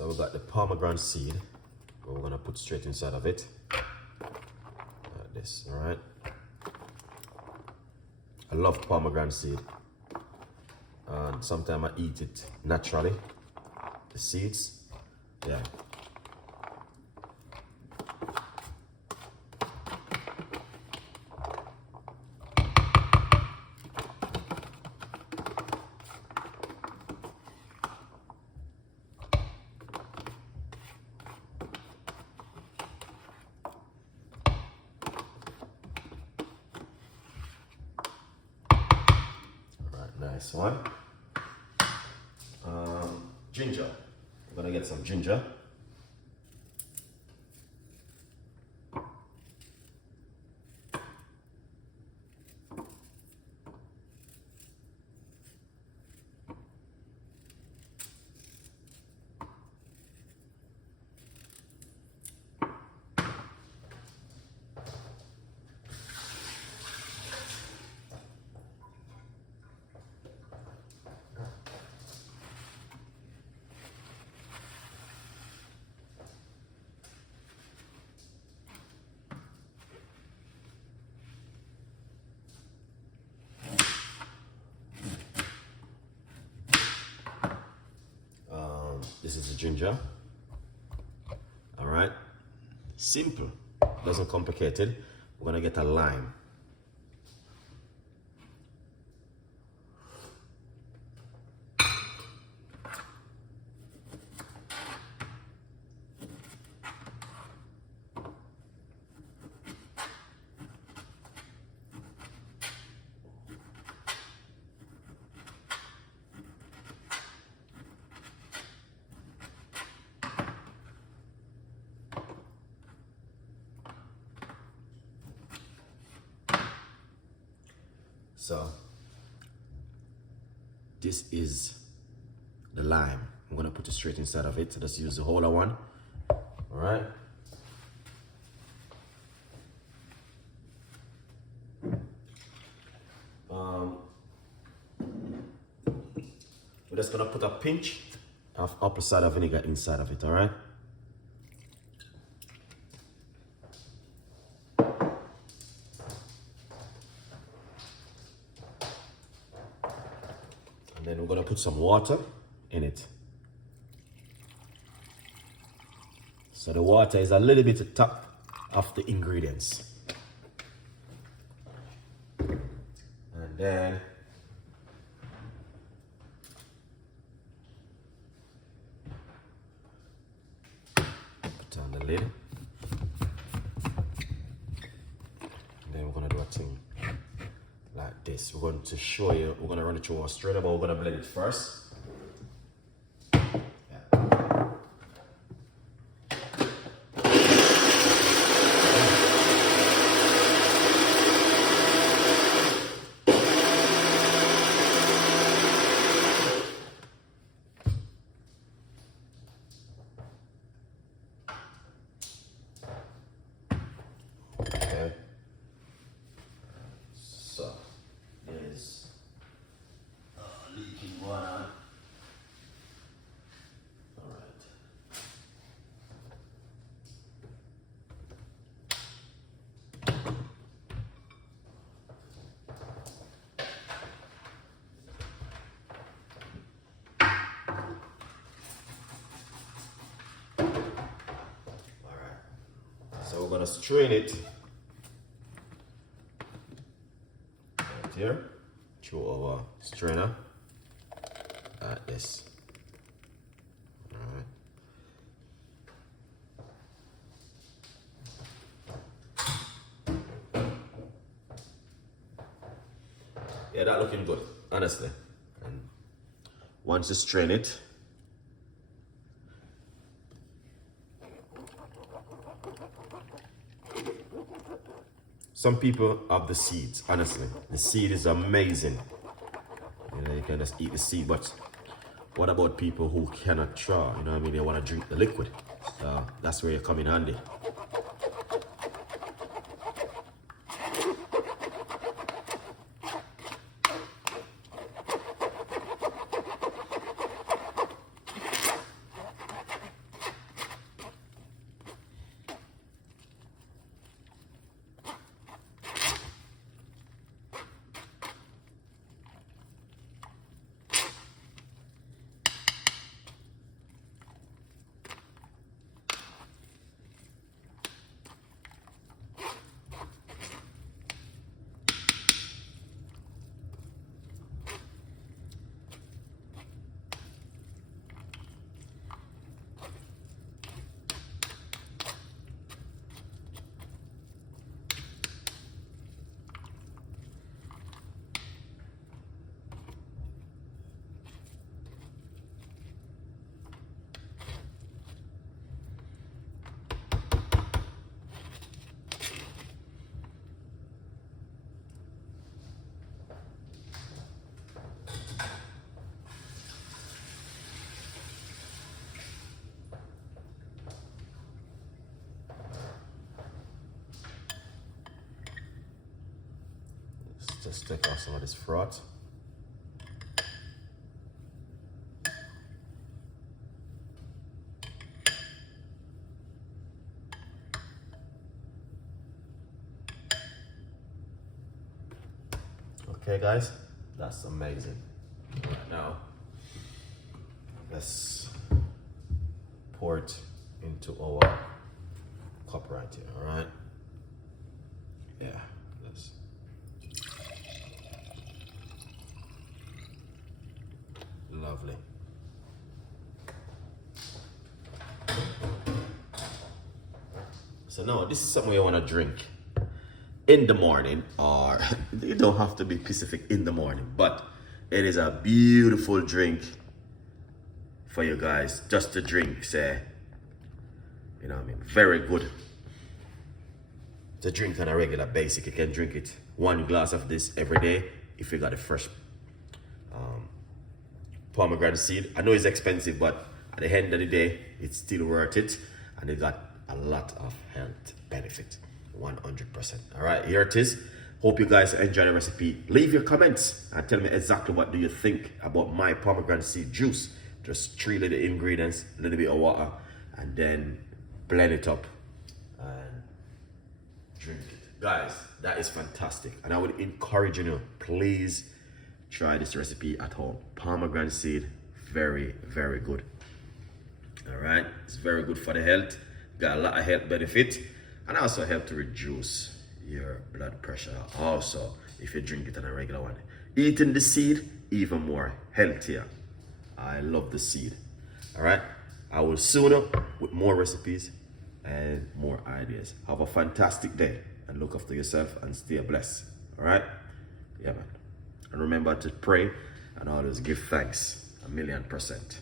So we got the pomegranate seed, but we're gonna put straight inside of it. Like this, all right? I love pomegranate seed. And sometimes I eat it naturally. The seeds, yeah. Nice one. Ginger. We're gonna get some ginger. This is the ginger. All right, simple, doesn't complicate it. We're gonna get a lime. So this is the lime. I'm gonna put it straight inside of it. So just use the whole of one. All right. We're just gonna put a pinch of apple cider vinegar inside of it. All right. And then we're gonna put some water in it. So the water is a little bit at the top of the ingredients. And then put on the lid. And then we're gonna do a thing like this. We're going to show you, we're gonna run it through our strainer, but we're gonna blend it first. Okay. So there's leaking water. All right. All right. So we're gonna strain it right here through our strainer like this. All right. Yeah, that looking good, honestly. And once you strain it, some people have the seeds, honestly. The seed is amazing. You know, you can just eat the seed, but what about people who cannot try? You know what I mean? They want to drink the liquid. So that's where you come in handy. just take off some of this froth. Okay guys, that's amazing. Right now, let's pour it into our cup right here, all right? Yeah, let's. Lovely. So now, this is something you want to drink in the morning, or you don't have to be specific in the morning, but it is a beautiful drink for you guys just to drink, say, you know what I mean, very good to drink on a regular basis. You can drink it 1 glass of this every day if you got a fresh pomegranate seed. I know it's expensive, but at the end of the day it's still worth it, and it got a lot of health benefit. 100%. All right, here it is. Hope you guys enjoy the recipe. Leave your comments and tell me exactly what do you think about my pomegranate seed juice. Just 3 little ingredients, a little bit of water, and then blend it up and drink it. Guys, that is fantastic, and I would encourage you, please try this recipe at home. Pomegranate seed, very, very good. All right, it's very good for the health. Got a lot of health benefit, and also help to reduce your blood pressure also if you drink it on a regular one. Eating the seed, even more healthier. I love the seed. All right, I will soon up with more recipes and more ideas. Have a fantastic day and look after yourself and stay blessed. All right, yeah man, and remember to pray and always give thanks 1,000,000%.